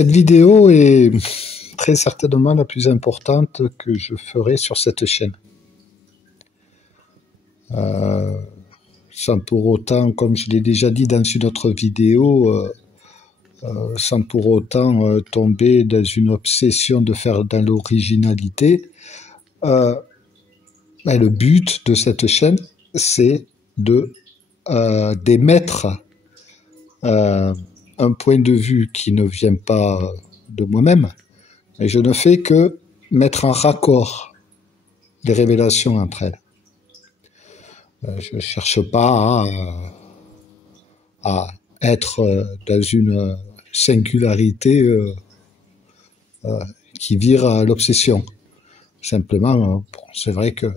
Cette vidéo est très certainement la plus importante que je ferai sur cette chaîne. Sans pour autant, comme je l'ai déjà dit dans une autre vidéo, sans pour autant tomber dans une obsession de faire dans l'originalité. Le but de cette chaîne, c'est de d'émettre un point de vue qui ne vient pas de moi-même, et je ne fais que mettre en raccord les révélations entre elles. Je ne cherche pas à être dans une singularité qui vire à l'obsession. Simplement, c'est vrai que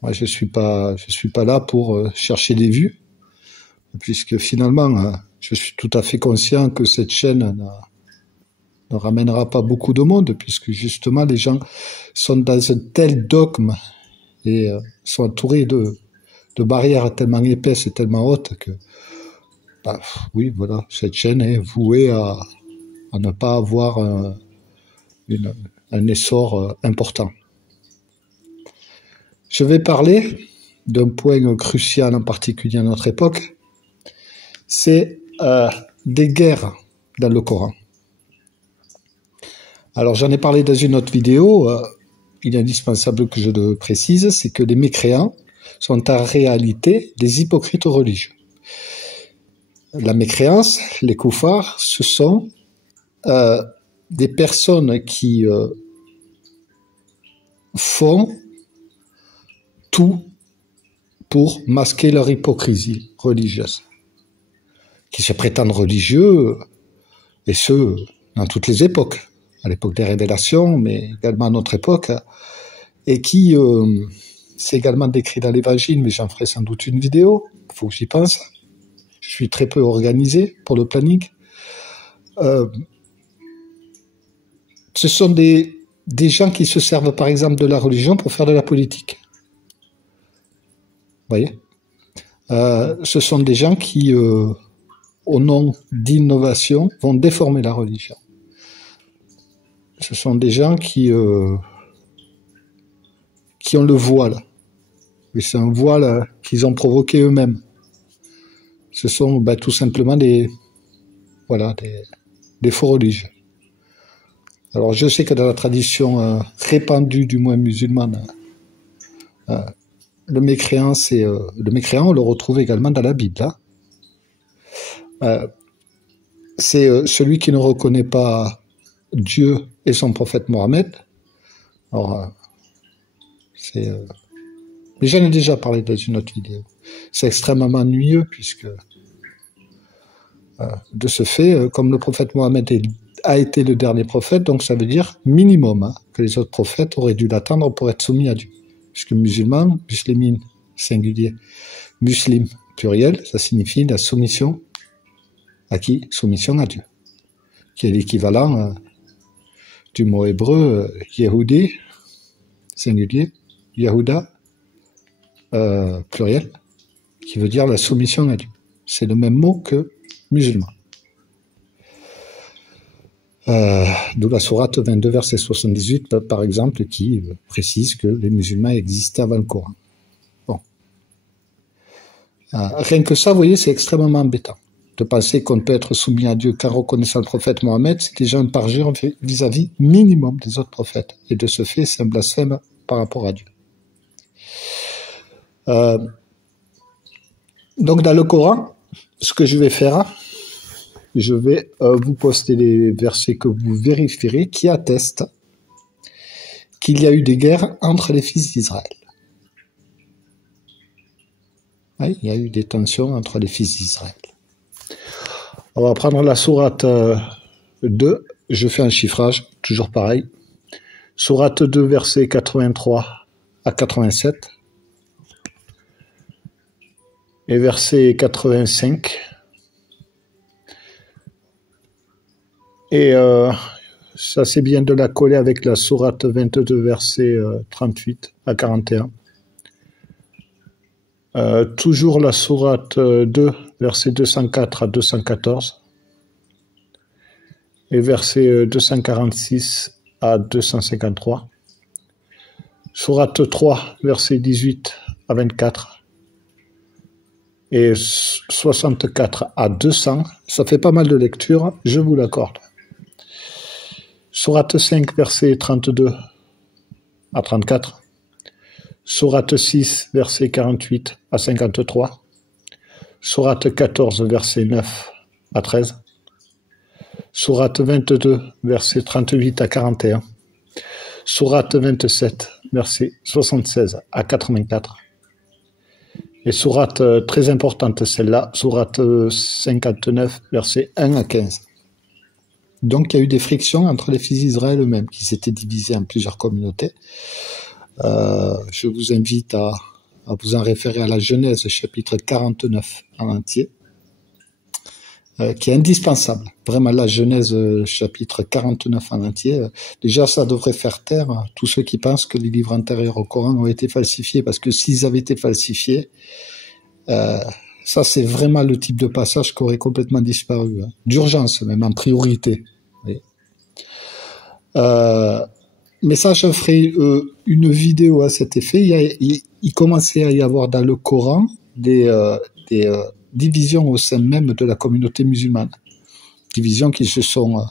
moi je suis pas là pour chercher des vues, puisque finalement je suis tout à fait conscient que cette chaîne ne ramènera pas beaucoup de monde, puisque justement les gens sont dans un tel dogme et sont entourés de barrières tellement épaisses et tellement hautes que oui, voilà, cette chaîne est vouée à ne pas avoir un essor important. Je vais parler d'un point crucial en particulier à notre époque, c'est des guerres dans le Coran. Alors j'en ai parlé dans une autre vidéo, il est indispensable que je le précise, c'est que les mécréants sont en réalité des hypocrites religieux. La mécréance, les koufars, ce sont des personnes qui font tout pour masquer leur hypocrisie religieuse, qui se prétendent religieux, et ce, dans toutes les époques, à l'époque des révélations, mais également à notre époque, et qui, c'est également décrit dans l'Évangile, mais j'en ferai sans doute une vidéo, il faut que j'y pense. Je suis très peu organisé pour le planning. Ce sont des gens qui se servent par exemple de la religion pour faire de la politique. Vous voyez, ce sont des gens qui, au nom d'innovation, vont déformer la religion. Ce sont des gens qui ont le voile. Et c'est un voile qu'ils ont provoqué eux-mêmes. Ce sont tout simplement des faux religieux. Alors je sais que dans la tradition répandue, du moins musulmane, le mécréant, on le retrouve également dans la Bible. C'est celui qui ne reconnaît pas Dieu et son prophète Mohammed. Alors, mais j'en ai déjà parlé dans une autre vidéo. C'est extrêmement ennuyeux puisque, de ce fait, comme le prophète Mohammed a été le dernier prophète, donc ça veut dire minimum que les autres prophètes auraient dû l'attendre pour être soumis à Dieu. Puisque musulman, muslimine, singulier, muslim, pluriel, ça signifie la soumission à qui? Soumission à Dieu, qui est l'équivalent du mot hébreu Yehudi, singulier, Yehuda, pluriel, qui veut dire la soumission à Dieu. C'est le même mot que musulman. D'où la sourate 22, verset 78, par exemple, qui précise que les musulmans existaient avant le Coran. Bon. Rien que ça, vous voyez, c'est extrêmement embêtant. De penser qu'on peut être soumis à Dieu qu'en reconnaissant le prophète Mohammed, c'est déjà un parjure vis-à-vis minimum des autres prophètes. Et de ce fait, c'est un blasphème par rapport à Dieu. Donc dans le Coran, ce que je vais faire, je vais vous poster les versets que vous vérifierez qui attestent qu'il y a eu des guerres entre les fils d'Israël. Oui, il y a eu des tensions entre les fils d'Israël. On va prendre la sourate 2, je fais un chiffrage, toujours pareil. Sourate 2, versets 83 à 87. Et verset 85. Et ça c'est bien de la coller avec la sourate 22, verset 38 à 41. Toujours la sourate 2, verset 204 à 214. et versets 246 à 253. Sourate 3, versets 18 à 24. Et 64 à 200. Ça fait pas mal de lectures, je vous l'accorde. Sourate 5, versets 32 à 34. Sourate 6, versets 48 à 53. Sourate 14, versets 9 à 13. Sourate 22, versets 38 à 41. Sourate 27, versets 76 à 84. Et sourate très importante, celle-là, sourate 59, versets 1 à 15. Donc il y a eu des frictions entre les fils d'Israël eux-mêmes, qui s'étaient divisés en plusieurs communautés. Je vous invite à vous en référer à la Genèse, chapitre 49 en entier, qui est indispensable. Vraiment, la Genèse, chapitre 49 en entier, déjà ça devrait faire taire tous ceux qui pensent que les livres antérieurs au Coran ont été falsifiés, parce que s'ils avaient été falsifiés, ça c'est vraiment le type de passage qui aurait complètement disparu, d'urgence même, en priorité. Oui. Mais ça, je ferai une vidéo à cet effet. Il commençait à y avoir dans le Coran des divisions au sein même de la communauté musulmane. Divisions qui se sont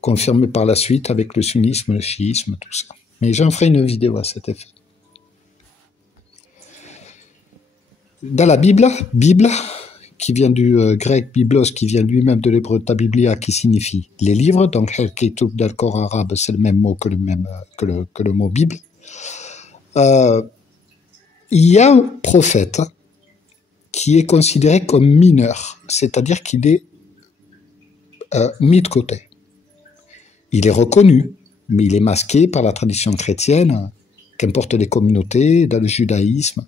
confirmées par la suite avec le sunnisme, le chiisme, tout ça. Mais j'en ferai une vidéo à cet effet. Dans la Bible, qui vient du grec biblos, qui vient lui-même de l'hébreu tabiblia, qui signifie les livres, donc al-Kitub dans le Coran arabe, c'est le même mot que le mot Bible. Il y a un prophète qui est considéré comme mineur, c'est-à-dire qu'il est mis de côté. Il est reconnu, mais il est masqué par la tradition chrétienne, qu'importe les communautés, dans le judaïsme.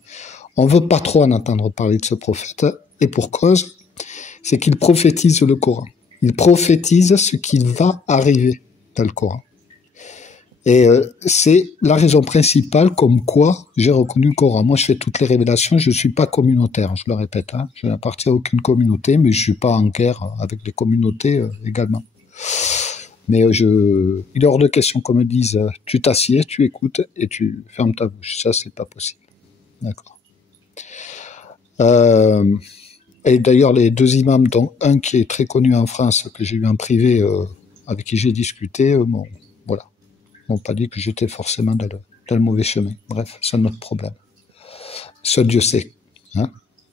On ne veut pas trop en entendre parler de ce prophète, et pour cause, c'est qu'il prophétise le Coran. Il prophétise ce qui va arriver dans le Coran. Et c'est la raison principale comme quoi j'ai reconnu le Coran. Moi, je fais toutes les révélations, je ne suis pas communautaire, je le répète. Je n'appartiens à aucune communauté, mais je ne suis pas en guerre avec les communautés également. Mais il est hors de question qu'on me dise, tu t'assieds, tu écoutes et tu fermes ta bouche. Ça, c'est pas possible. D'accord. Et d'ailleurs, les deux imams, dont un qui est très connu en France, que j'ai eu en privé, avec qui j'ai discuté, m'ont pas dit que j'étais forcément dans le mauvais chemin. Bref, c'est notre problème. Seul Dieu sait. Il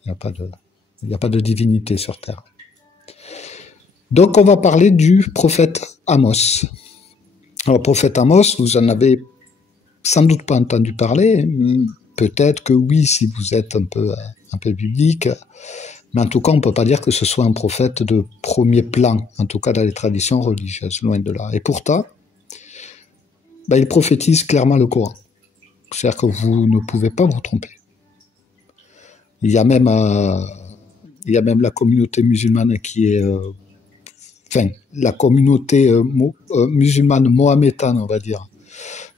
n'y a pas de divinité sur terre. Donc, on va parler du prophète Amos. Alors, prophète Amos, vous en avez sans doute pas entendu parler. Peut-être que oui, si vous êtes un peu biblique. Mais en tout cas, on ne peut pas dire que ce soit un prophète de premier plan, en tout cas dans les traditions religieuses, loin de là. Et pourtant, il prophétise clairement le Coran. C'est-à-dire que vous ne pouvez pas vous tromper. Il y a même la communauté musulmane qui est... la communauté musulmane mohamédane, on va dire.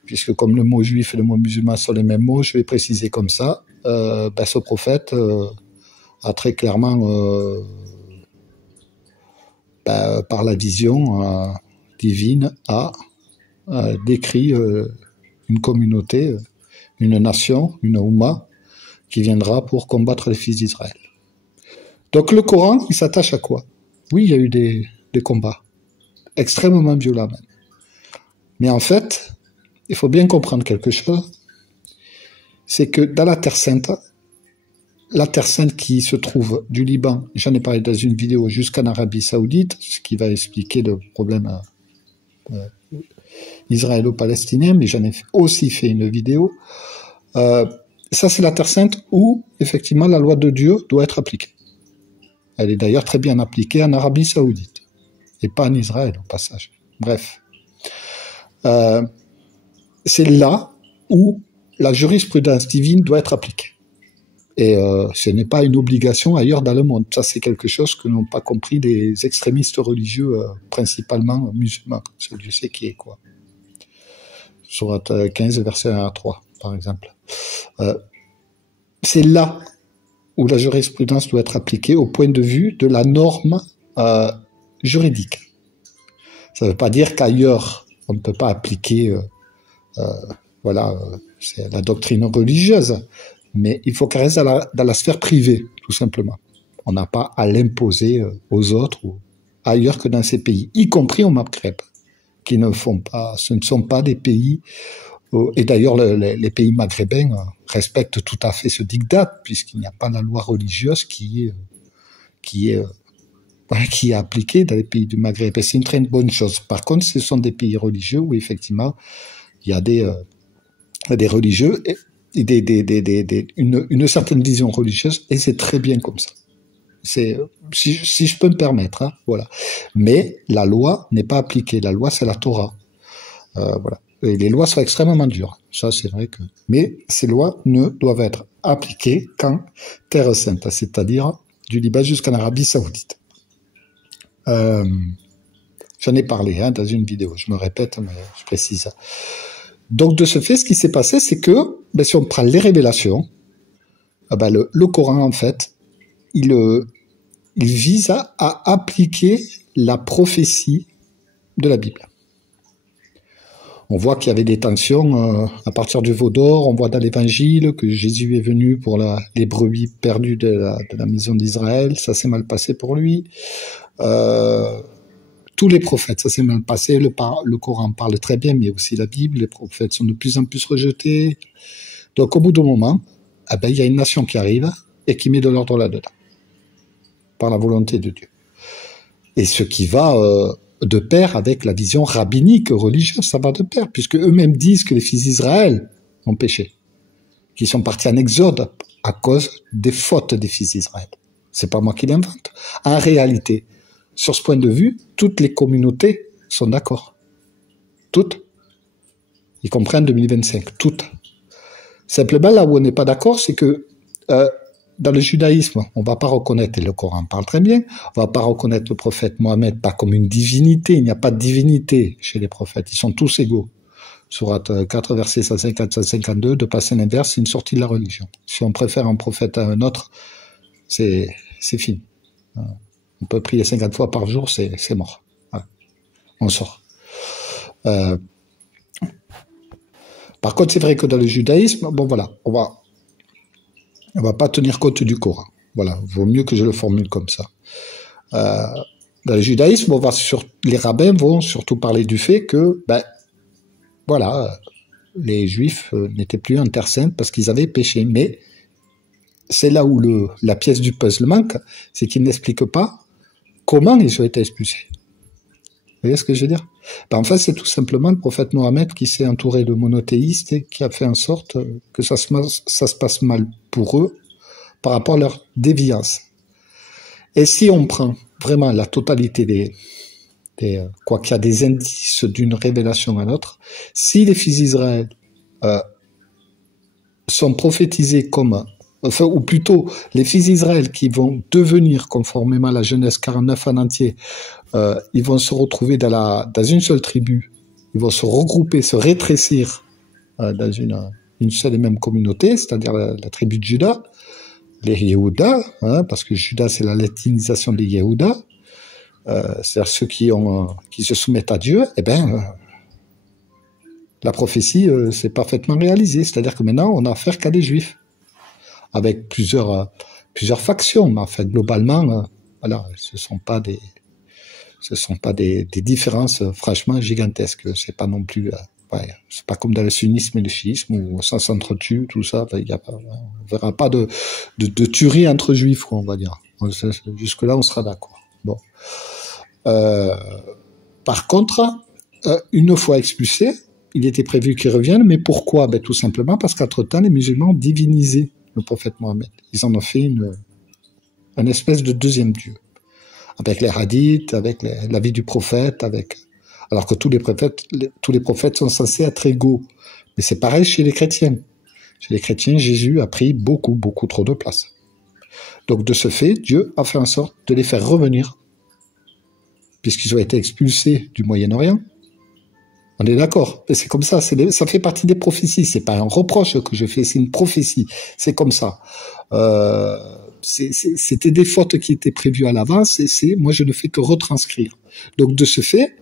Puisque comme le mot juif et le mot musulman sont les mêmes mots, je vais préciser comme ça. Ce prophète a très clairement, par la vision divine, décrit une communauté, une nation, une Oumma, qui viendra pour combattre les fils d'Israël. Donc le Coran, il s'attache à quoi? Oui, il y a eu des combats, extrêmement violents même. Mais en fait, il faut bien comprendre quelque chose, c'est que dans la Terre Sainte qui se trouve du Liban, j'en ai parlé dans une vidéo, jusqu'en Arabie Saoudite, ce qui va expliquer le problème israélo-palestinien, mais j'en ai aussi fait une vidéo. Ça, c'est la Terre Sainte où, effectivement, la loi de Dieu doit être appliquée. Elle est d'ailleurs très bien appliquée en Arabie Saoudite, et pas en Israël, au passage. Bref. C'est là où la jurisprudence divine doit être appliquée. Et ce n'est pas une obligation ailleurs dans le monde. Ça, c'est quelque chose que n'ont pas compris les extrémistes religieux, principalement musulmans. Celui sait qui est quoi. Sourate 15, verset 1 à 3, par exemple. C'est là où la jurisprudence doit être appliquée au point de vue de la norme juridique. Ça ne veut pas dire qu'ailleurs, on ne peut pas appliquer, voilà, c'est la doctrine religieuse, mais il faut qu'elle reste dans la sphère privée, tout simplement. On n'a pas à l'imposer aux autres ou ailleurs que dans ces pays, y compris au Maghreb, qui ne font pas, ce ne sont pas des pays, et d'ailleurs les pays maghrébins respectent tout à fait ce diktat, puisqu'il n'y a pas la loi religieuse qui est appliquée dans les pays du Maghreb. Et c'est une très bonne chose. Par contre, ce sont des pays religieux où effectivement il y a des religieux et une certaine vision religieuse, et c'est très bien comme ça. C'est, si je peux me permettre, hein, voilà. Mais la loi n'est pas appliquée. La loi, c'est la Torah. Voilà. Et les lois sont extrêmement dures. Ça, c'est vrai que. Mais ces lois ne doivent être appliquées qu'en Terre Sainte, c'est-à-dire du Liban jusqu'en Arabie Saoudite. J'en ai parlé dans une vidéo. Je me répète, mais je précise. Donc, de ce fait, ce qui s'est passé, c'est que, si on prend les révélations, le Coran, en fait, il vise à appliquer la prophétie de la Bible. On voit qu'il y avait des tensions à partir du veau d'or. On voit dans l'Évangile que Jésus est venu pour les brebis perdues de la maison d'Israël. Ça s'est mal passé pour lui. Tous les prophètes, ça s'est mal passé. Le Coran parle très bien, mais aussi la Bible. Les prophètes sont de plus en plus rejetés. Donc, au bout d'un moment, il y a une nation qui arrive et qui met de l'ordre là-dedans, par la volonté de Dieu. Et ce qui va de pair avec la vision rabbinique religieuse, ça va de pair, puisque eux-mêmes disent que les fils d'Israël ont péché, qu'ils sont partis en exode à cause des fautes des fils d'Israël. C'est pas moi qui l'invente. En réalité, sur ce point de vue, toutes les communautés sont d'accord. Toutes. Y compris en 2025. Toutes. Simplement, là où on n'est pas d'accord, c'est que dans le judaïsme, on ne va pas reconnaître, et le Coran parle très bien, on ne va pas reconnaître le prophète Mohammed pas comme une divinité. Il n'y a pas de divinité chez les prophètes. Ils sont tous égaux. Sourate 4, versets 150-152, de passer l'inverse, c'est une sortie de la religion. Si on préfère un prophète à un autre, c'est fini. On peut prier 50 fois par jour, c'est mort. On sort. Par contre, c'est vrai que dans le judaïsme, bon voilà, on va pas tenir compte du Coran. Voilà, vaut mieux que je le formule comme ça. Dans le judaïsme, les rabbins vont surtout parler du fait que, voilà, les Juifs n'étaient plus en Terre Sainte parce qu'ils avaient péché. Mais c'est là où la pièce du puzzle manque, c'est qu'ils n'expliquent pas comment ils ont été expulsés. Vous voyez ce que je veux dire? En fait, c'est tout simplement le prophète Mohammed qui s'est entouré de monothéistes et qui a fait en sorte que ça se passe mal pour eux par rapport à leur déviance. Et si on prend vraiment la totalité quoi qu'il y a des indices d'une révélation à l'autre, si les fils d'Israël sont prophétisés comme, enfin, ou plutôt les fils d'Israël qui vont devenir, conformément à la Genèse 49 en entier, ils vont se retrouver dans une seule tribu, ils vont se regrouper, se rétrécir dans une seule et même communauté, c'est-à-dire la tribu de Juda, les Yehuda, parce que Juda c'est la latinisation des Yehuda, c'est-à-dire ceux qui se soumettent à Dieu, la prophétie s'est parfaitement réalisée, c'est-à-dire que maintenant on n'a affaire qu'à des Juifs, avec plusieurs factions, mais en fait globalement, voilà, ce sont pas des différences franchement gigantesques. C'est pas non plus, c'est pas comme dans le sunnisme et le chiisme où ça s'entretue, tout ça. On verra pas de tuerie entre juifs, quoi, on va dire. Jusque là, on sera d'accord. Bon. Par contre, une fois expulsés, il était prévu qu'ils reviennent, mais pourquoi? Tout simplement parce qu'entre-temps, les musulmans ont divinisé le prophète Mohammed. Ils en ont fait une espèce de deuxième Dieu. Avec les hadiths, avec la vie du prophète, alors que tous les prophètes sont censés être égaux. Mais c'est pareil chez les chrétiens. Chez les chrétiens, Jésus a pris beaucoup, beaucoup trop de place. Donc de ce fait, Dieu a fait en sorte de les faire revenir, puisqu'ils ont été expulsés du Moyen-Orient. On est d'accord, c'est comme ça, ça fait partie des prophéties, c'est pas un reproche que je fais, c'est une prophétie, c'est comme ça. C'était des fautes qui étaient prévues à l'avance, et moi je ne fais que retranscrire. Donc de ce fait,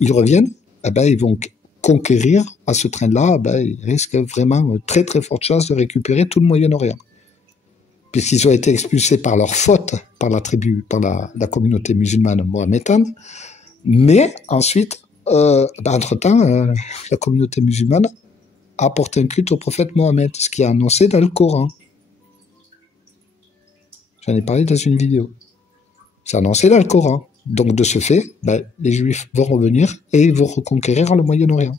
ils reviennent, eh ben, ils vont conquérir à ce train-là, ben, ils risquent vraiment très très forte chance de récupérer tout le Moyen-Orient. Puisqu'ils ont été expulsés par leur faute, par la tribu, par la communauté musulmane mohammedane. Mais ensuite, entre-temps, la communauté musulmane a apporté un culte au prophète Mohammed, ce qui est annoncé dans le Coran. J'en ai parlé dans une vidéo. C'est annoncé dans le Coran. Donc, de ce fait, les Juifs vont revenir et ils vont reconquérir le Moyen-Orient.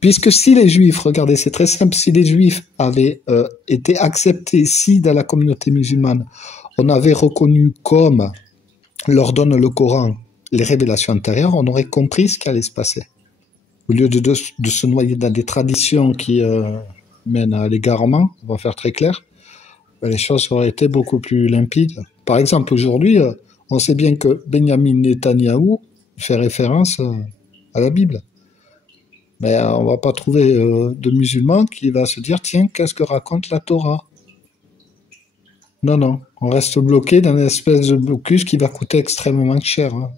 Puisque si les Juifs, regardez, c'est très simple, si les Juifs avaient été acceptés, si dans la communauté musulmane, on avait reconnu comme leur donne le Coran les révélations antérieures, on aurait compris ce qui allait se passer. Au lieu de se noyer dans des traditions qui mènent à l'égarement, on va faire très clair, les choses auraient été beaucoup plus limpides. Par exemple, aujourd'hui, on sait bien que Benjamin Netanyahou fait référence à la Bible. Mais on va pas trouver de musulman qui va se dire, tiens, qu'est-ce que raconte la Torah? Non, non, on reste bloqué dans une espèce de blocus qui va coûter extrêmement cher. Hein.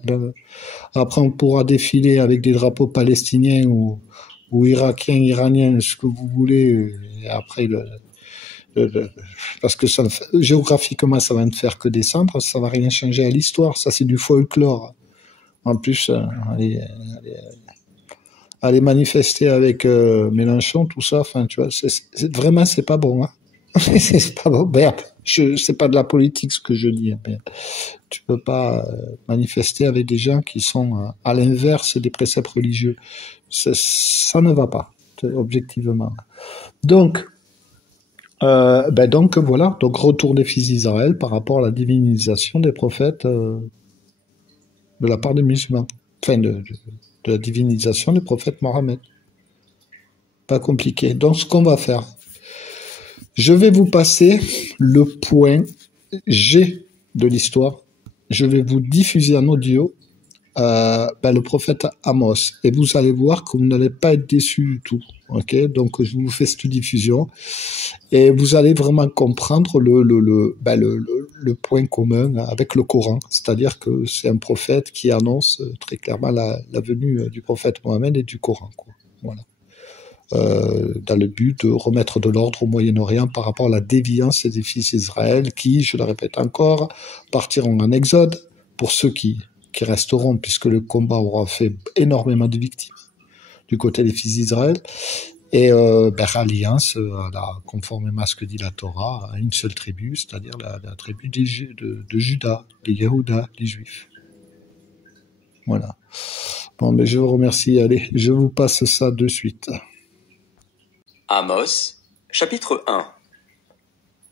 Après, on pourra défiler avec des drapeaux palestiniens ou irakiens, iraniens, ce que vous voulez. Et après, parce que géographiquement, ça va ne faire que descendre, ça va rien changer à l'histoire. Ça, c'est du folklore. En plus, aller manifester avec Mélenchon, tout ça, enfin, tu vois, vraiment, c'est pas bon. Hein. C'est pas bon. Merde, c'est pas de la politique ce que je dis. Mais tu peux pas manifester avec des gens qui sont à l'inverse des préceptes religieux. Ça ne va pas, objectivement. Donc voilà, donc retour des fils d'Israël par rapport à la divinisation des prophètes de la part des musulmans. Enfin, de la divinisation des prophètes Mohammed. Pas compliqué. Donc, ce qu'on va faire, je vais vous passer le point G de l'histoire. Je vais vous diffuser en audio le prophète Amos. Et vous allez voir que vous n'allez pas être déçus du tout. Ok, donc je vous fais cette diffusion et vous allez vraiment comprendre le point commun avec le Coran. C'est-à-dire que c'est un prophète qui annonce très clairement la venue du prophète Mohammed et du Coran. Quoi. Voilà. Dans le but de remettre de l'ordre au Moyen-Orient par rapport à la déviance des fils d'Israël qui, je le répète encore, partiront en exode pour ceux qui resteront, puisque le combat aura fait énormément de victimes du côté des fils d'Israël, et alliance, conformément à ce que dit la Torah, à une seule tribu, c'est-à-dire la tribu de Juda, les Yehuda, les Juifs. Voilà. Bon, mais je vous remercie. Allez, je vous passe ça de suite. Amos, chapitre 1.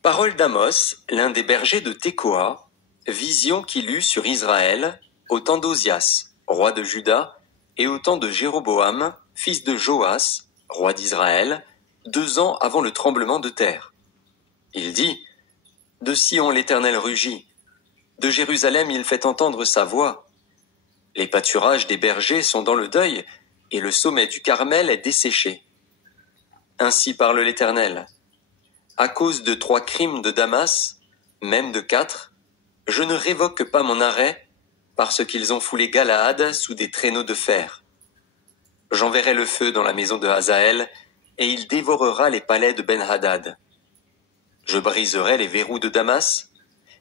Parole d'Amos, l'un des bergers de Tekoa, vision qu'il eut sur Israël, au temps d'Ozias, roi de Juda, et au temps de Jéroboam, fils de Joas, roi d'Israël, 2 ans avant le tremblement de terre. Il dit, « De Sion l'Éternel rugit, de Jérusalem il fait entendre sa voix. Les pâturages des bergers sont dans le deuil, et le sommet du Carmel est desséché. Ainsi parle l'Éternel. À cause de 3 crimes de Damas, même de 4, je ne révoque pas mon arrêt, parce qu'ils ont foulé Galaad sous des traîneaux de fer. J'enverrai le feu dans la maison de Hazaël, et il dévorera les palais de Ben-Hadad. Je briserai les verrous de Damas,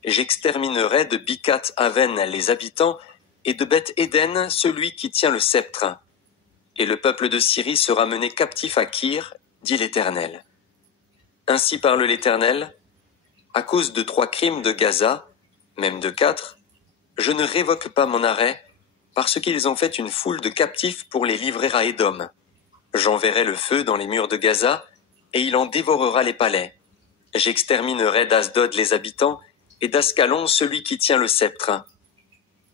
j'exterminerai de Bicat-Aven les habitants, et de Beth-Éden celui qui tient le sceptre. Et le peuple de Syrie sera mené captif à Kir, dit l'Éternel. Ainsi parle l'Éternel, à cause de 3 crimes de Gaza, même de 4, je ne révoque pas mon arrêt, parce qu'ils ont fait une foule de captifs pour les livrer à Édom. J'enverrai le feu dans les murs de Gaza, et il en dévorera les palais. J'exterminerai d'Asdod les habitants, et d'Ascalon celui qui tient le sceptre.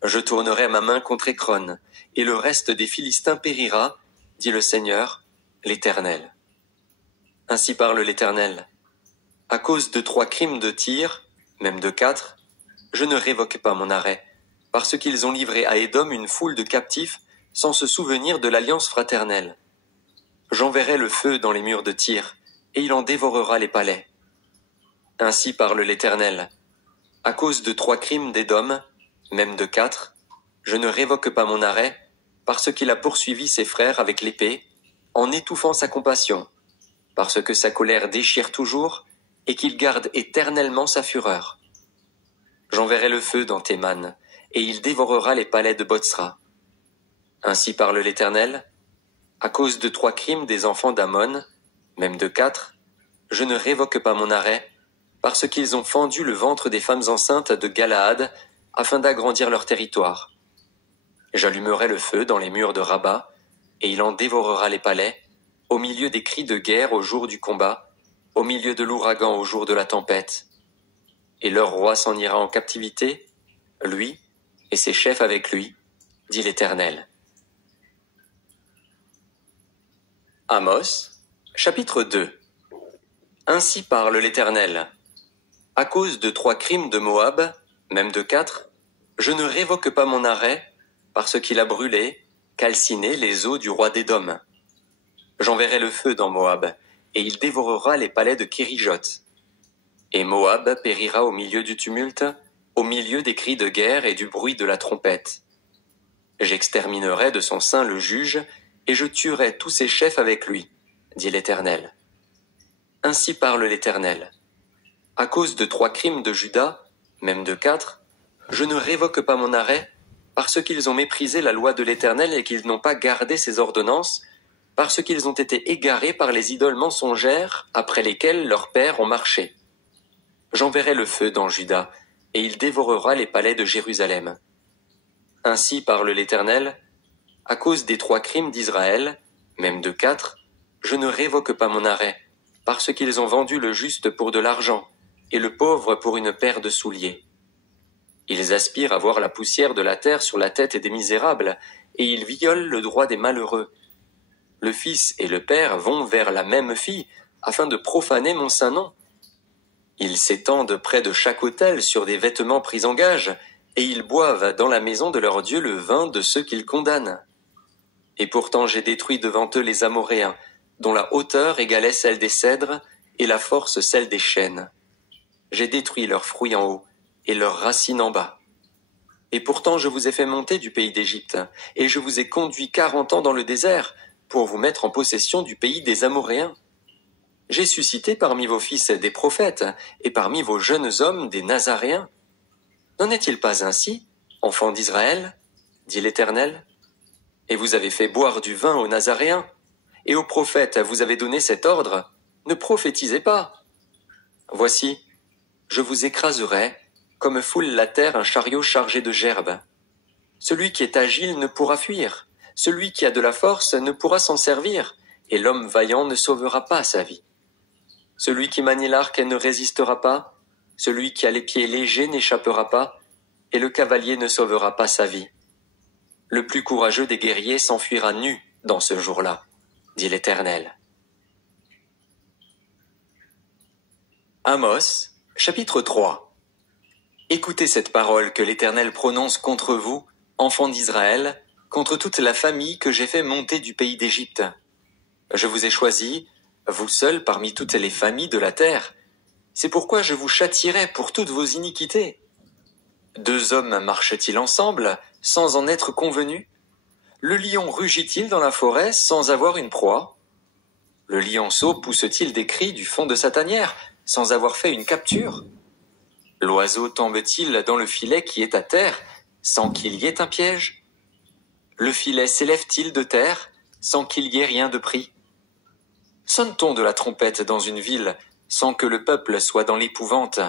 Je tournerai ma main contre Écron, et le reste des Philistins périra, dit le Seigneur, l'Éternel. Ainsi parle l'Éternel. À cause de 3 crimes de Tyr, même de 4, je ne révoque pas mon arrêt, parce qu'ils ont livré à Édom une foule de captifs sans se souvenir de l'alliance fraternelle. J'enverrai le feu dans les murs de Tyr, et il en dévorera les palais. Ainsi parle l'Éternel. À cause de 3 crimes d'Édom, même de 4, je ne révoque pas mon arrêt, parce qu'il a poursuivi ses frères avec l'épée, en étouffant sa compassion, parce que sa colère déchire toujours, et qu'il garde éternellement sa fureur. J'enverrai le feu dans Théman, et il dévorera les palais de Botsra. Ainsi parle l'Éternel, à cause de 3 crimes des enfants d'Ammon, même de 4, je ne révoque pas mon arrêt, parce qu'ils ont fendu le ventre des femmes enceintes de Galaad, afin d'agrandir leur territoire. J'allumerai le feu dans les murs de Rabat, et il en dévorera les palais, au milieu des cris de guerre au jour du combat, au milieu de l'ouragan au jour de la tempête. Et leur roi s'en ira en captivité, lui et ses chefs avec lui, dit l'Éternel. Amos, chapitre 2. Ainsi parle l'Éternel. À cause de 3 crimes de Moab, même de 4, je ne révoque pas mon arrêt, parce qu'il a brûlé, calciné les eaux du roi d'Édom. J'enverrai le feu dans Moab, et il dévorera les palais de Kérijot. Et Moab périra au milieu du tumulte, au milieu des cris de guerre et du bruit de la trompette. J'exterminerai de son sein le juge, et je tuerai tous ses chefs avec lui, dit l'Éternel. Ainsi parle l'Éternel. À cause de 3 crimes de Juda, même de 4, je ne révoque pas mon arrêt, parce qu'ils ont méprisé la loi de l'Éternel et qu'ils n'ont pas gardé ses ordonnances, parce qu'ils ont été égarés par les idoles mensongères après lesquelles leurs pères ont marché. J'enverrai le feu dans Juda, et il dévorera les palais de Jérusalem. Ainsi parle l'Éternel, à cause des 3 crimes d'Israël, même de 4, je ne révoque pas mon arrêt, parce qu'ils ont vendu le juste pour de l'argent, et le pauvre pour une paire de souliers. Ils aspirent à voir la poussière de la terre sur la tête des misérables, et ils violent le droit des malheureux. Le fils et le père vont vers la même fille, afin de profaner mon saint nom. Ils s'étendent près de chaque autel sur des vêtements pris en gage, et ils boivent dans la maison de leur Dieu le vin de ceux qu'ils condamnent. Et pourtant j'ai détruit devant eux les Amoréens, dont la hauteur égalait celle des cèdres, et la force celle des chênes. J'ai détruit leurs fruits en haut, et leurs racines en bas. Et pourtant je vous ai fait monter du pays d'Égypte, et je vous ai conduit 40 ans dans le désert, pour vous mettre en possession du pays des Amoréens. J'ai suscité parmi vos fils des prophètes, et parmi vos jeunes hommes des Nazaréens. N'en est-il pas ainsi, enfants d'Israël, dit l'Éternel? Et vous avez fait boire du vin aux Nazaréens, et aux prophètes vous avez donné cet ordre, ne prophétisez pas. Voici, je vous écraserai, comme foule la terre un chariot chargé de gerbes. Celui qui est agile ne pourra fuir, celui qui a de la force ne pourra s'en servir, et l'homme vaillant ne sauvera pas sa vie. Celui qui manie l'arc ne résistera pas, celui qui a les pieds légers n'échappera pas, et le cavalier ne sauvera pas sa vie. Le plus courageux des guerriers s'enfuira nu dans ce jour-là, dit l'Éternel. Amos, chapitre 3. Écoutez cette parole que l'Éternel prononce contre vous, enfants d'Israël, contre toute la famille que j'ai fait monter du pays d'Égypte. Je vous ai choisi, vous seuls parmi toutes les familles de la terre. C'est pourquoi je vous châtierai pour toutes vos iniquités. 2 hommes marchent-ils ensemble, sans en être convenus? Le lion rugit-il dans la forêt sans avoir une proie? Le lionceau pousse-t-il des cris du fond de sa tanière, sans avoir fait une capture? L'oiseau tombe-t-il dans le filet qui est à terre, sans qu'il y ait un piège? Le filet s'élève-t-il de terre, sans qu'il y ait rien de pris? Sonne-t-on de la trompette dans une ville, sans que le peuple soit dans l'épouvante?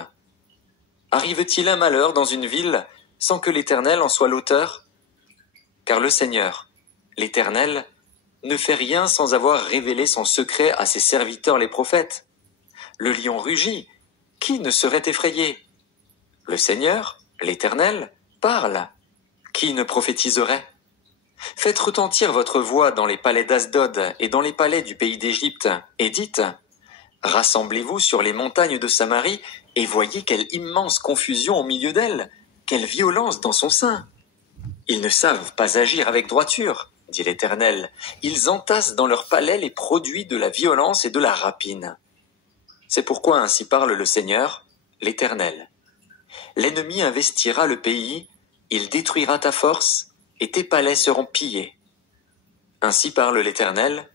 Arrive-t-il un malheur dans une ville, sans que l'Éternel en soit l'auteur? Car le Seigneur, l'Éternel, ne fait rien sans avoir révélé son secret à ses serviteurs les prophètes. Le lion rugit, qui ne serait effrayé? Le Seigneur, l'Éternel, parle, qui ne prophétiserait? Faites retentir votre voix dans les palais d'Asdod et dans les palais du pays d'Égypte, et dites, rassemblez-vous sur les montagnes de Samarie, et voyez quelle immense confusion au milieu d'elles, quelle violence dans son sein. Ils ne savent pas agir avec droiture, dit l'Éternel. Ils entassent dans leurs palais les produits de la violence et de la rapine. C'est pourquoi ainsi parle le Seigneur, l'Éternel. L'ennemi investira le pays, il détruira ta force, et tes palais seront pillés. Ainsi parle l'Éternel.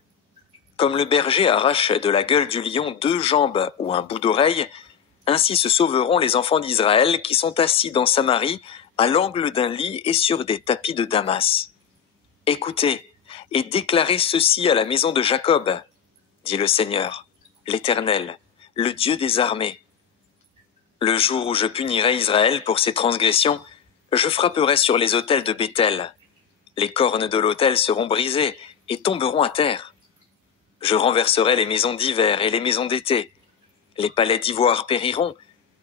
Comme le berger arrache de la gueule du lion 2 jambes ou un bout d'oreille, ainsi se sauveront les enfants d'Israël qui sont assis dans Samarie, à l'angle d'un lit et sur des tapis de Damas. Écoutez, et déclarez ceci à la maison de Jacob, dit le Seigneur, l'Éternel, le Dieu des armées. Le jour où je punirai Israël pour ses transgressions, je frapperai sur les autels de Béthel. Les cornes de l'autel seront brisées et tomberont à terre. Je renverserai les maisons d'hiver et les maisons d'été. Les palais d'ivoire périront,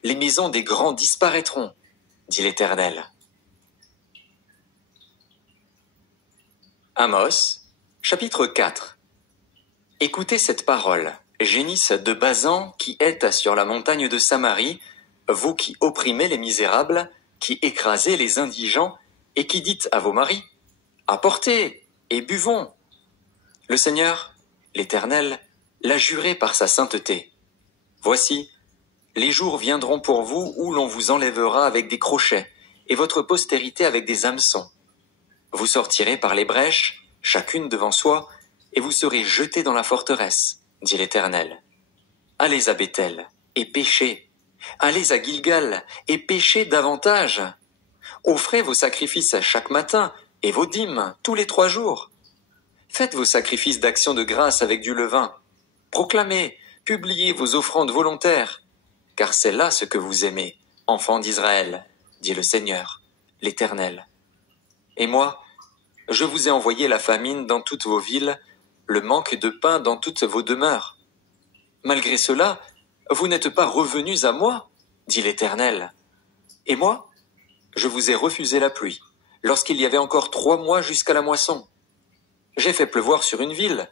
les maisons des grands disparaîtront, dit l'Éternel. Amos, chapitre 4. Écoutez cette parole, génisse de Bazan qui êtes sur la montagne de Samarie, vous qui opprimez les misérables, qui écrasez les indigents, et qui dites à vos maris, apportez et buvons. Le Seigneur, l'Éternel, l'a juré par sa sainteté. Voici, les jours viendront pour vous où l'on vous enlèvera avec des crochets, et votre postérité avec des hameçons. Vous sortirez par les brèches, chacune devant soi, et vous serez jetés dans la forteresse, dit l'Éternel. Allez à Béthel, et péchez. Allez à Gilgal, et péchez davantage. Offrez vos sacrifices chaque matin, et vos dîmes tous les 3 jours. Faites vos sacrifices d'action de grâce avec du levain. Proclamez, publiez vos offrandes volontaires, car c'est là ce que vous aimez, enfants d'Israël, dit le Seigneur, l'Éternel. Et moi, je vous ai envoyé la famine dans toutes vos villes, le manque de pain dans toutes vos demeures. Malgré cela, vous n'êtes pas revenus à moi, dit l'Éternel. Et moi, je vous ai refusé la pluie, lorsqu'il y avait encore 3 mois jusqu'à la moisson. J'ai fait pleuvoir sur une ville,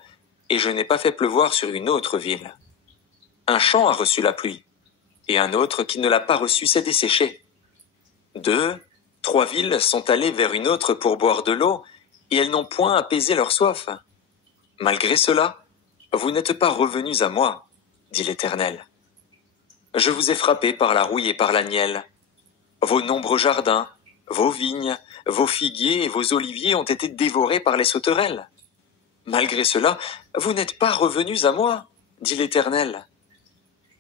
et je n'ai pas fait pleuvoir sur une autre ville. Un champ a reçu la pluie, et un autre qui ne l'a pas reçue s'est desséché. 2, 3 villes sont allées vers une autre pour boire de l'eau, et elles n'ont point apaisé leur soif. Malgré cela, vous n'êtes pas revenus à moi, dit l'Éternel. Je vous ai frappé par la rouille et par la nielle. Vos nombreux jardins, vos vignes, vos figuiers et vos oliviers ont été dévorés par les sauterelles. Malgré cela, vous n'êtes pas revenus à moi, dit l'Éternel.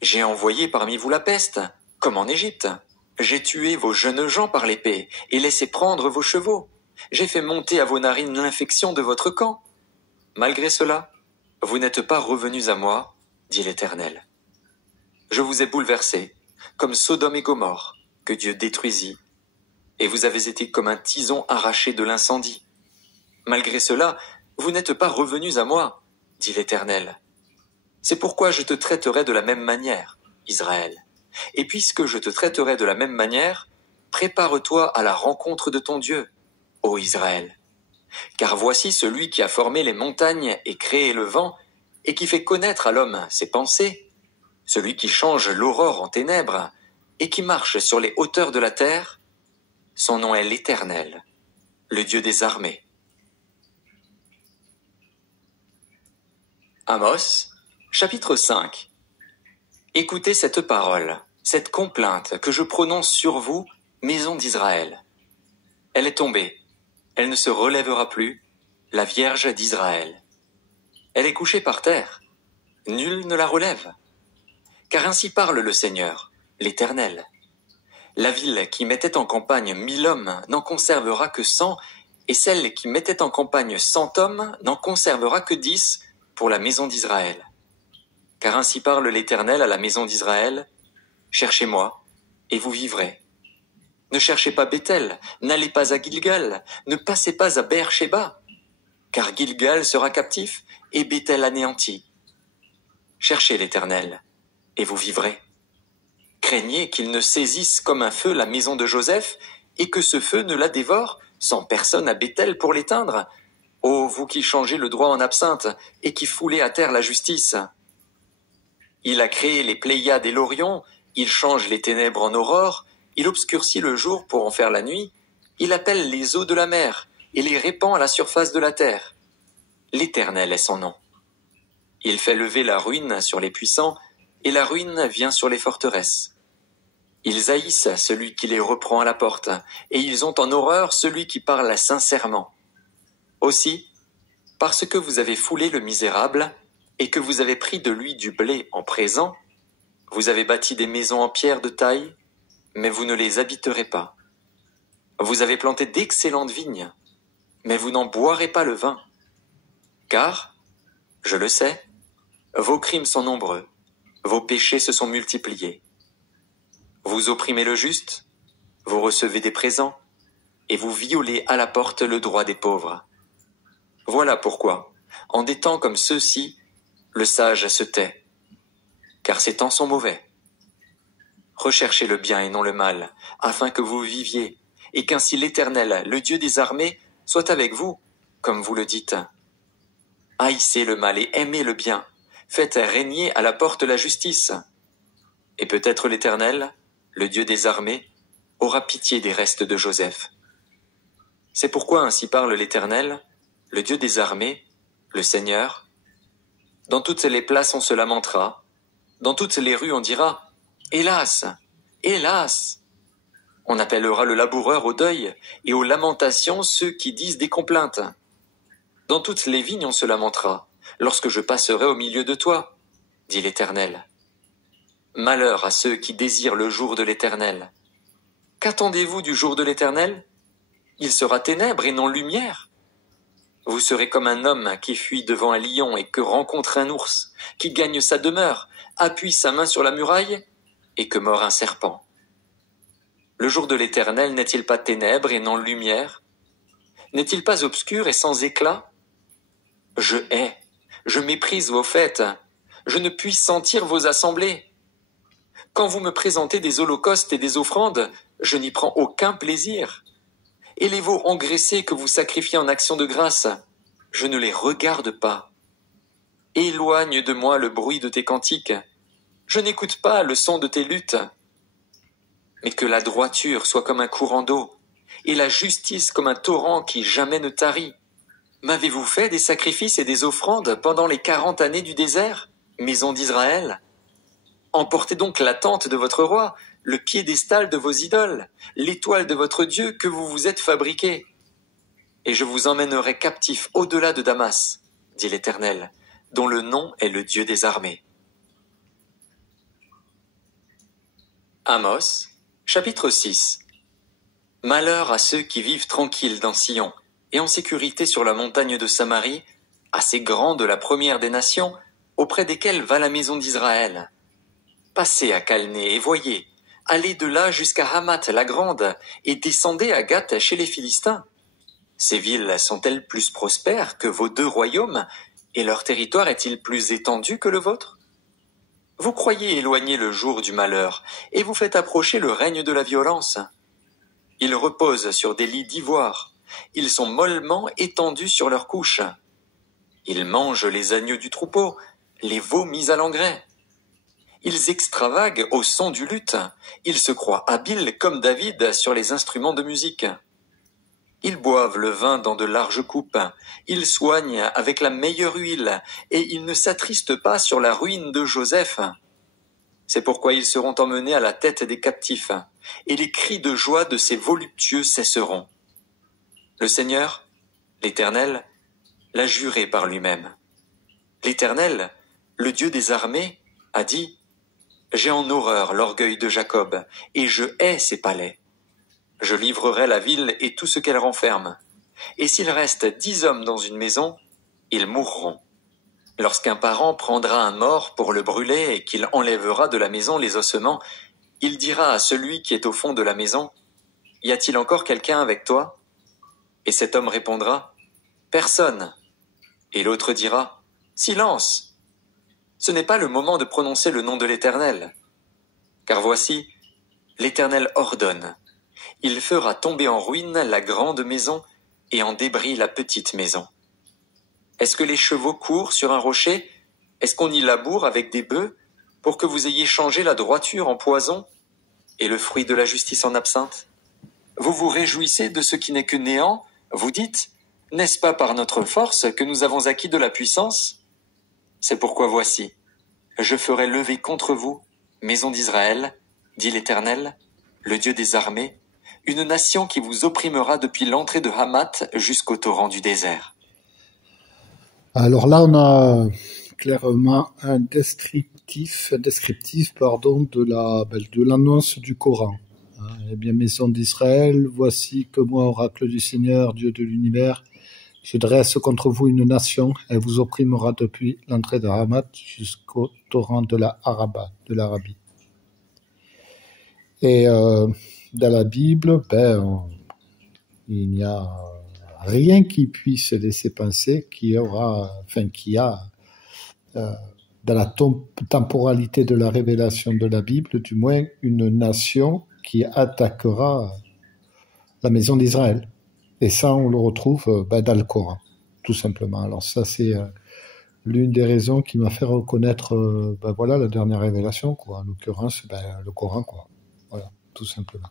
J'ai envoyé parmi vous la peste, comme en Égypte. J'ai tué vos jeunes gens par l'épée et laissé prendre vos chevaux. J'ai fait monter à vos narines l'infection de votre camp. Malgré cela, vous n'êtes pas revenus à moi, dit l'Éternel. Je vous ai bouleversés, comme Sodome et Gomorrhe, que Dieu détruisit, et vous avez été comme un tison arraché de l'incendie. Malgré cela, vous n'êtes pas revenus à moi, dit l'Éternel. C'est pourquoi je te traiterai de la même manière, Israël. Et puisque je te traiterai de la même manière, prépare-toi à la rencontre de ton Dieu, ô Israël. Car voici celui qui a formé les montagnes et créé le vent, et qui fait connaître à l'homme ses pensées, celui qui change l'aurore en ténèbres, et qui marche sur les hauteurs de la terre, son nom est l'Éternel, le Dieu des armées. Amos, chapitre 5. Écoutez cette parole, cette complainte que je prononce sur vous, maison d'Israël. Elle est tombée, elle ne se relèvera plus, la Vierge d'Israël. Elle est couchée par terre, nul ne la relève. Car ainsi parle le Seigneur, l'Éternel. La ville qui mettait en campagne 1000 hommes n'en conservera que 100, et celle qui mettait en campagne 100 hommes n'en conservera que 10 pour la maison d'Israël. Car ainsi parle l'Éternel à la maison d'Israël, cherchez-moi, et vous vivrez. Ne cherchez pas Béthel, n'allez pas à Gilgal, ne passez pas à Beer-Shéba, car Gilgal sera captif et Béthel anéanti. Cherchez l'Éternel, et vous vivrez. Craignez qu'il ne saisisse comme un feu la maison de Joseph, et que ce feu ne la dévore, sans personne à Béthel pour l'éteindre. Ô vous qui changez le droit en absinthe, et qui foulez à terre la justice. Il a créé les Pléiades et l'Orion, il change les ténèbres en aurore, il obscurcit le jour pour en faire la nuit, il appelle les eaux de la mer, et les répand à la surface de la terre. L'Éternel est son nom. Il fait lever la ruine sur les puissants, et la ruine vient sur les forteresses. Ils haïssent celui qui les reprend à la porte, et ils ont en horreur celui qui parle sincèrement. Aussi, Parce que vous avez foulé le misérable et que vous avez pris de lui du blé en présent, vous avez bâti des maisons en pierre de taille, mais vous ne les habiterez pas. Vous avez planté d'excellentes vignes, mais vous n'en boirez pas le vin. Car, je le sais, vos crimes sont nombreux, vos péchés se sont multipliés. Vous opprimez le juste, vous recevez des présents, et vous violez à la porte le droit des pauvres. Voilà pourquoi, en des temps comme ceux-ci, le sage se tait, car ces temps sont mauvais. Recherchez le bien et non le mal, afin que vous viviez, et qu'ainsi l'Éternel, le Dieu des armées, soit avec vous, comme vous le dites. Haïssez le mal et aimez le bien, faites régner à la porte la justice. Et peut-être l'Éternel, le Dieu des armées, aura pitié des restes de Joseph. C'est pourquoi ainsi parle l'Éternel, le Dieu des armées, le Seigneur. Dans toutes les places on se lamentera, dans toutes les rues on dira « Hélas, hélas !» On appellera le laboureur au deuil et aux lamentations ceux qui disent des complaintes. Dans toutes les vignes on se lamentera, lorsque je passerai au milieu de toi, dit l'Éternel. Malheur à ceux qui désirent le jour de l'Éternel. Qu'attendez-vous du jour de l'Éternel? Il sera ténèbres et non lumière. Vous serez comme un homme qui fuit devant un lion et que rencontre un ours, qui gagne sa demeure, appuie sa main sur la muraille et que mord un serpent. Le jour de l'Éternel n'est-il pas ténèbres et non lumière? N'est-il pas obscur et sans éclat? Je hais, je méprise vos fêtes, je ne puis sentir vos assemblées. Quand vous me présentez des holocaustes et des offrandes, je n'y prends aucun plaisir. Et les veaux engraissés que vous sacrifiez en action de grâce, je ne les regarde pas. Éloigne de moi le bruit de tes cantiques, je n'écoute pas le son de tes luttes. Mais que la droiture soit comme un courant d'eau, et la justice comme un torrent qui jamais ne tarit. M'avez-vous fait des sacrifices et des offrandes pendant les 40 années du désert, maison d'Israël? Emportez donc la tente de votre roi, le piédestal de vos idoles, l'étoile de votre Dieu que vous vous êtes fabriqué. Et je vous emmènerai captif au-delà de Damas, dit l'Éternel, dont le nom est le Dieu des armées. Amos, chapitre 6. Malheur à ceux qui vivent tranquilles dans Sion, et en sécurité sur la montagne de Samarie, assez grande la première des nations, auprès desquelles va la maison d'Israël. Passez à Calné et voyez, allez de là jusqu'à Hamath la grande, et descendez à Gath chez les Philistins. Ces villes sont-elles plus prospères que vos 2 royaumes, et leur territoire est-il plus étendu que le vôtre? Vous croyez éloigner le jour du malheur, et vous faites approcher le règne de la violence. Ils reposent sur des lits d'ivoire, ils sont mollement étendus sur leurs couches. Ils mangent les agneaux du troupeau, les veaux mis à l'engrais. Ils extravaguent au son du luth, ils se croient habiles comme David sur les instruments de musique. Ils boivent le vin dans de larges coupes, ils soignent avec la meilleure huile, et ils ne s'attristent pas sur la ruine de Joseph. C'est pourquoi ils seront emmenés à la tête des captifs, et les cris de joie de ces voluptueux cesseront. Le Seigneur, l'Éternel, l'a juré par lui-même. L'Éternel, le Dieu des armées, a dit « J'ai en horreur l'orgueil de Jacob, et je hais ses palais. Je livrerai la ville et tout ce qu'elle renferme. Et s'il reste 10 hommes dans une maison, ils mourront. Lorsqu'un parent prendra un mort pour le brûler et qu'il enlèvera de la maison les ossements, il dira à celui qui est au fond de la maison, « Y a-t-il encore quelqu'un avec toi ?» Et cet homme répondra, « Personne. » Et l'autre dira, « Silence. Ce n'est pas le moment de prononcer le nom de l'Éternel. Car voici, l'Éternel ordonne. Il fera tomber en ruine la grande maison et en débris la petite maison. Est-ce que les chevaux courent sur un rocher? Est-ce qu'on y laboure avec des bœufs pour que vous ayez changé la droiture en poison et le fruit de la justice en absinthe? Vous vous réjouissez de ce qui n'est que néant? Vous dites, n'est-ce pas par notre force que nous avons acquis de la puissance? C'est pourquoi voici, je ferai lever contre vous, maison d'Israël, dit l'Éternel, le Dieu des armées, une nation qui vous opprimera depuis l'entrée de Hamath jusqu'au torrent du désert. Alors là, on a clairement un descriptif, de l'annonce du Coran. Eh bien, maison d'Israël, voici que moi, oracle du Seigneur, Dieu de l'univers, je dresse contre vous une nation, elle vous opprimera depuis l'entrée de Hamat jusqu'au torrent de l'Arabie. Et dans la Bible, il n'y a rien qui puisse laisser penser qu'il y a dans la temporalité de la révélation de la Bible, du moins une nation qui attaquera la maison d'Israël. Et ça, on le retrouve dans le Coran, tout simplement. Alors ça, c'est l'une des raisons qui m'a fait reconnaître la dernière révélation, quoi. En l'occurrence, le Coran, quoi. Voilà, tout simplement.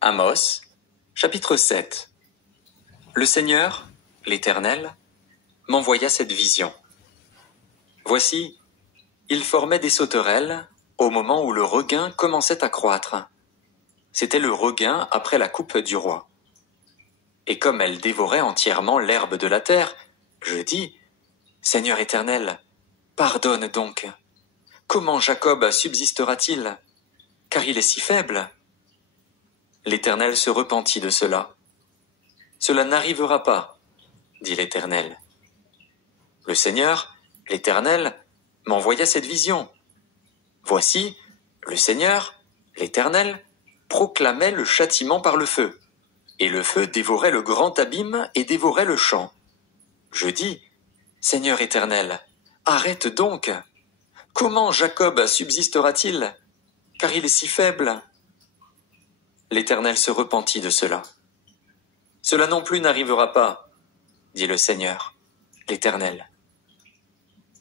Amos, chapitre 7. Le Seigneur, l'Éternel, m'envoya cette vision. Voici, il formait des sauterelles au moment où le regain commençait à croître. C'était le regain après la coupe du roi. Et comme elle dévorait entièrement l'herbe de la terre, je dis, Seigneur Éternel, pardonne donc. Comment Jacob subsistera-t-il? Car il est si faible. L'Éternel se repentit de cela. Cela n'arrivera pas, dit l'Éternel. Le Seigneur, l'Éternel, m'envoya cette vision. Voici, le Seigneur, l'Éternel, proclamait le châtiment par le feu, et le feu dévorait le grand abîme et dévorait le champ. Je dis, Seigneur Éternel, arrête donc. Comment Jacob subsistera-t-il? Car il est si faible. L'Éternel se repentit de cela. Cela non plus n'arrivera pas, dit le Seigneur, l'Éternel.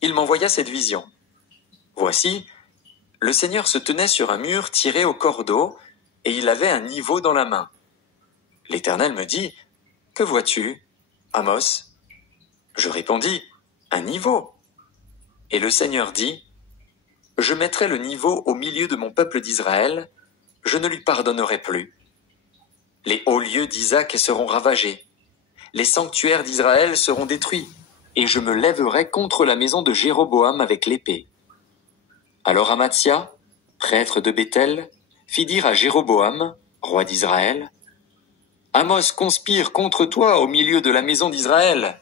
Il m'envoya cette vision. Voici, le Seigneur se tenait sur un mur tiré au cordeau, et il avait un niveau dans la main. L'Éternel me dit, « Que vois-tu, Amos ?» Je répondis, « Un niveau. » Et le Seigneur dit, « Je mettrai le niveau au milieu de mon peuple d'Israël, je ne lui pardonnerai plus. Les hauts lieux d'Isaac seront ravagés, les sanctuaires d'Israël seront détruits, et je me lèverai contre la maison de Jéroboam avec l'épée. » Alors Amatsia, prêtre de Béthel, fit dire à Jéroboam, roi d'Israël, « Amos conspire contre toi au milieu de la maison d'Israël.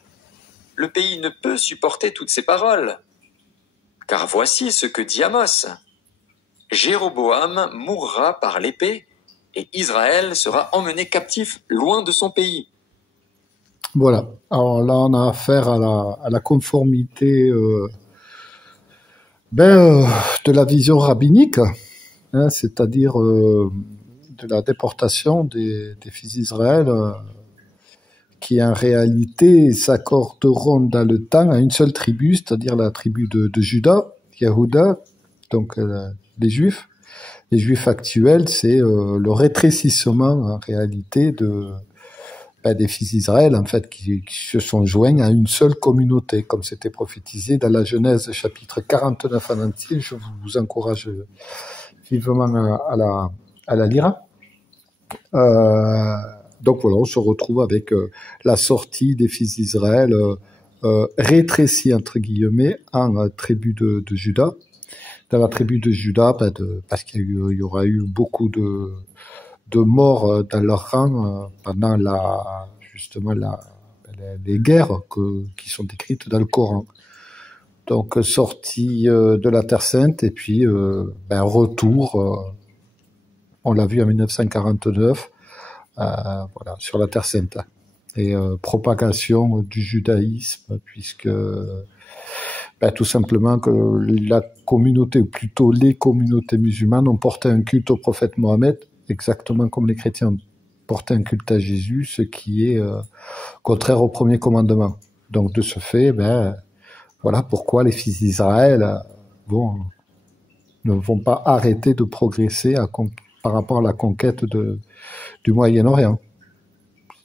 Le pays ne peut supporter toutes ces paroles. Car voici ce que dit Amos. Jéroboam mourra par l'épée, et Israël sera emmené captif loin de son pays. » Voilà. Alors là, on a affaire à la conformité de la vision rabbinique, hein, c'est-à-dire de la déportation des fils d'Israël qui en réalité s'accorderont dans le temps à une seule tribu, c'est-à-dire la tribu de Juda, Yehuda, donc les Juifs. Les Juifs actuels, c'est le rétrécissement en réalité des fils d'Israël, en fait, qui se sont joints à une seule communauté, comme c'était prophétisé dans la Genèse chapitre 49 en entier. Je vous encourage vivement à la lire. Donc voilà, on se retrouve avec la sortie des fils d'Israël rétrécis entre guillemets en tribu de Juda. Dans la tribu de Juda, parce qu'il y aura eu beaucoup de morts dans leur rang pendant les guerres qui sont décrites dans le Coran. Donc sortie de la Terre Sainte et puis retour, on l'a vu en 1949, sur la Terre Sainte, et propagation du judaïsme, puisque tout simplement que la communauté, ou plutôt les communautés musulmanes, ont porté un culte au prophète Mohammed, exactement comme les chrétiens portaient un culte à Jésus, ce qui est contraire au premier commandement. Donc de ce fait, voilà pourquoi les fils d'Israël ne vont pas arrêter de progresser par rapport à la conquête du Moyen-Orient.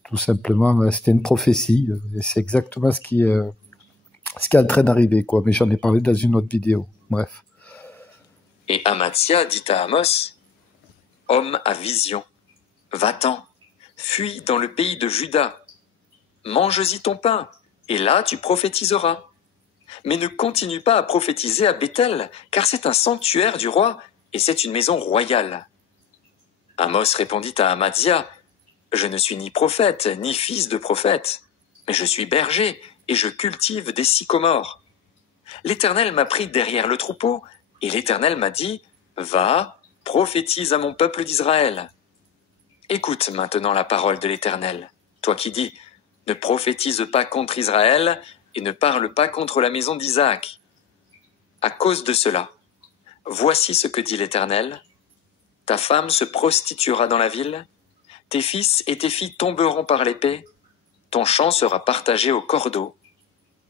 Tout simplement, c'était une prophétie, et c'est exactement ce qui est en train d'arriver, quoi. Mais j'en ai parlé dans une autre vidéo. Bref. Et Amatsia dit à Amos, « Homme à vision, va-t'en, fuis dans le pays de Juda. Mange-y ton pain, et là tu prophétiseras. Mais ne continue pas à prophétiser à Béthel, car c'est un sanctuaire du roi, et c'est une maison royale. » Amos répondit à Amadzia, « Je ne suis ni prophète, ni fils de prophète, mais je suis berger, et je cultive des sycomores. L'Éternel m'a pris derrière le troupeau, et l'Éternel m'a dit, « Va, prophétise à mon peuple d'Israël. » Écoute maintenant la parole de l'Éternel, toi qui dis, « Ne prophétise pas contre Israël, et ne parle pas contre la maison d'Isaac. » À cause de cela, voici ce que dit l'Éternel, « Ta femme se prostituera dans la ville, tes fils et tes filles tomberont par l'épée, ton champ sera partagé au cordeau,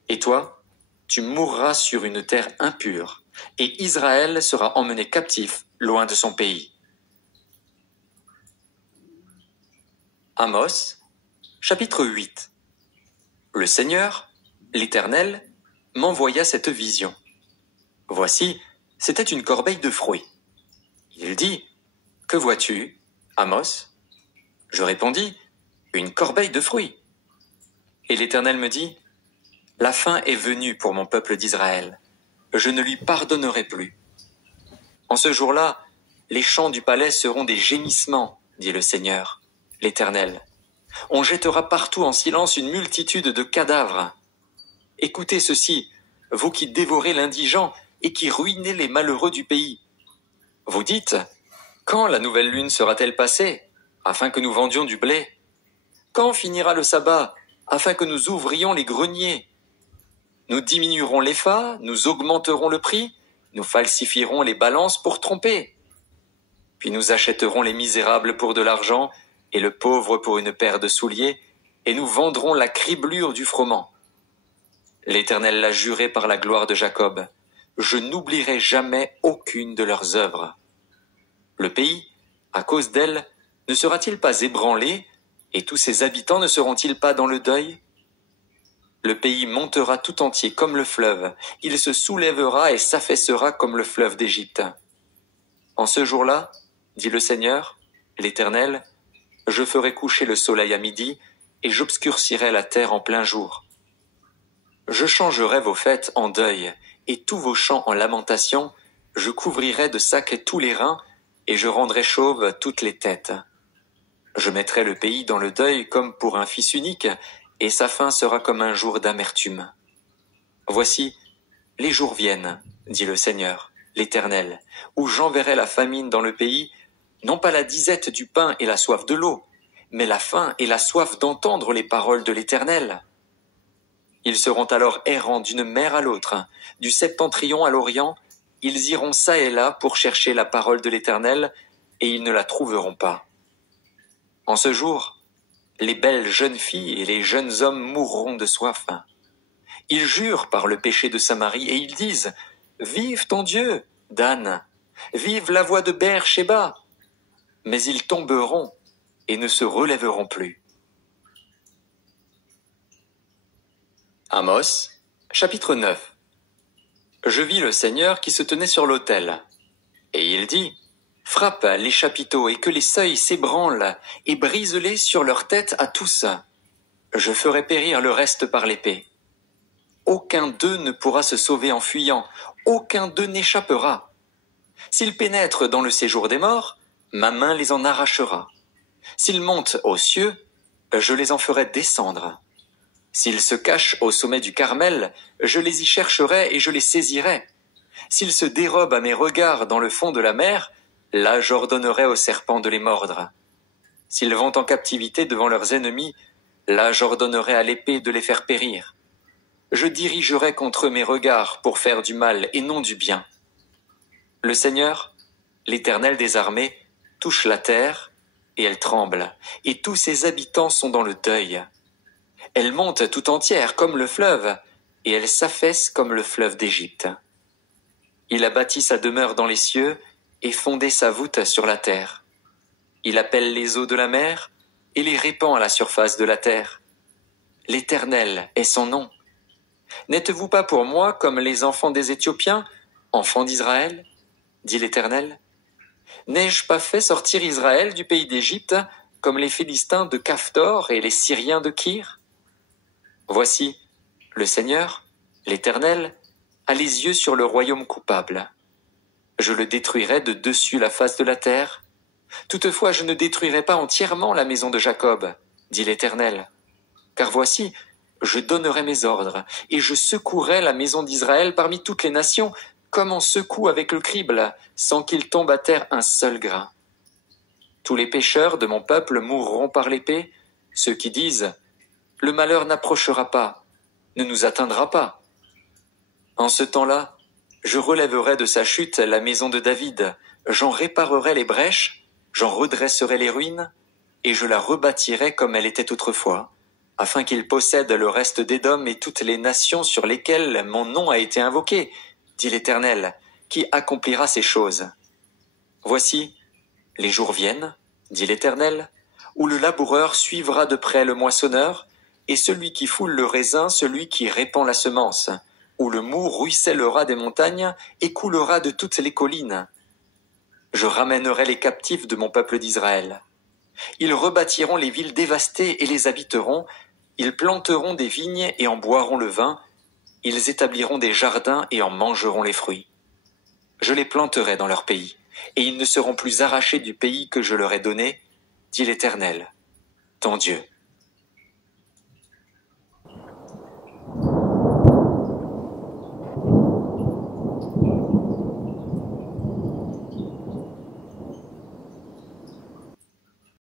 et toi, tu mourras sur une terre impure, et Israël sera emmené captif loin de son pays. » Amos, chapitre 8. Le Seigneur, l'Éternel, m'envoya cette vision. Voici, c'était une corbeille de fruits. Il dit, « Que vois-tu, Amos ?» Je répondis, « Une corbeille de fruits. » Et l'Éternel me dit, « La fin est venue pour mon peuple d'Israël. Je ne lui pardonnerai plus. En ce jour-là, les champs du palais seront des gémissements, dit le Seigneur, l'Éternel. On jettera partout en silence une multitude de cadavres. Écoutez ceci, vous qui dévorez l'indigent et qui ruinez les malheureux du pays. Vous dites, quand la nouvelle lune sera-t-elle passée, afin que nous vendions du blé? Quand finira le sabbat, afin que nous ouvrions les greniers? Nous diminuerons l'épha, nous augmenterons le prix, nous falsifierons les balances pour tromper. Puis nous achèterons les misérables pour de l'argent et le pauvre pour une paire de souliers, et nous vendrons la criblure du froment. L'Éternel l'a juré par la gloire de Jacob, je n'oublierai jamais aucune de leurs œuvres. Le pays, à cause d'elle, ne sera-t-il pas ébranlé, et tous ses habitants ne seront-ils pas dans le deuil? Le pays montera tout entier comme le fleuve, il se soulèvera et s'affaissera comme le fleuve d'Égypte. En ce jour-là, dit le Seigneur, l'Éternel, je ferai coucher le soleil à midi, et j'obscurcirai la terre en plein jour. Je changerai vos fêtes en deuil, et tous vos chants en lamentation, je couvrirai de sacs tous les reins, et je rendrai chauves toutes les têtes. Je mettrai le pays dans le deuil comme pour un fils unique, et sa fin sera comme un jour d'amertume. Voici, les jours viennent, dit le Seigneur, l'Éternel, où j'enverrai la famine dans le pays, non pas la disette du pain et la soif de l'eau, mais la faim et la soif d'entendre les paroles de l'Éternel. Ils seront alors errants d'une mer à l'autre, du septentrion à l'orient, ils iront çà et là pour chercher la parole de l'Éternel, et ils ne la trouveront pas. En ce jour, les belles jeunes filles et les jeunes hommes mourront de soif. Ils jurent par le péché de Samarie, et ils disent, « Vive ton Dieu, Dan, vive la voix de Beër-Shéba !» Mais ils tomberont et ne se relèveront plus. Amos, chapitre 9. Je vis le Seigneur qui se tenait sur l'autel, et il dit, « Frappe les chapiteaux et que les seuils s'ébranlent, et brise-les sur leur tête à tous. Je ferai périr le reste par l'épée. Aucun d'eux ne pourra se sauver en fuyant, aucun d'eux n'échappera. S'ils pénètrent dans le séjour des morts, ma main les en arrachera. S'ils montent aux cieux, je les en ferai descendre. S'ils se cachent au sommet du Carmel, je les y chercherai et je les saisirai. S'ils se dérobent à mes regards dans le fond de la mer, là j'ordonnerai aux serpents de les mordre. S'ils vont en captivité devant leurs ennemis, là j'ordonnerai à l'épée de les faire périr. Je dirigerai contre eux mes regards pour faire du mal et non du bien. Le Seigneur, l'Éternel des armées, touche la terre, et elle tremble, et tous ses habitants sont dans le deuil. Elle monte tout entière comme le fleuve, et elle s'affaisse comme le fleuve d'Égypte. Il a bâti sa demeure dans les cieux, et fondé sa voûte sur la terre. Il appelle les eaux de la mer, et les répand à la surface de la terre. L'Éternel est son nom. N'êtes-vous pas pour moi comme les enfants des Éthiopiens, enfants d'Israël, dit l'Éternel? N'ai-je pas fait sortir Israël du pays d'Égypte comme les Philistins de Caphtor et les Syriens de Kir? Voici, le Seigneur, l'Éternel, a les yeux sur le royaume coupable. Je le détruirai de dessus la face de la terre. Toutefois, je ne détruirai pas entièrement la maison de Jacob, dit l'Éternel. Car voici, je donnerai mes ordres, et je secouerai la maison d'Israël parmi toutes les nations, comme on secoue avec le crible, sans qu'il tombe à terre un seul grain. Tous les pécheurs de mon peuple mourront par l'épée, ceux qui disent « Le malheur n'approchera pas, ne nous atteindra pas ». En ce temps-là, je relèverai de sa chute la maison de David, j'en réparerai les brèches, j'en redresserai les ruines, et je la rebâtirai comme elle était autrefois, afin qu'il possède le reste d'Édom et toutes les nations sur lesquelles mon nom a été invoqué, dit l'Éternel, qui accomplira ces choses. Voici, les jours viennent, dit l'Éternel, où le laboureur suivra de près le moissonneur, et celui qui foule le raisin, celui qui répand la semence, où le moût ruissellera des montagnes et coulera de toutes les collines. Je ramènerai les captifs de mon peuple d'Israël. Ils rebâtiront les villes dévastées et les habiteront, ils planteront des vignes et en boiront le vin, ils établiront des jardins et en mangeront les fruits. Je les planterai dans leur pays, et ils ne seront plus arrachés du pays que je leur ai donné, dit l'Éternel, ton Dieu.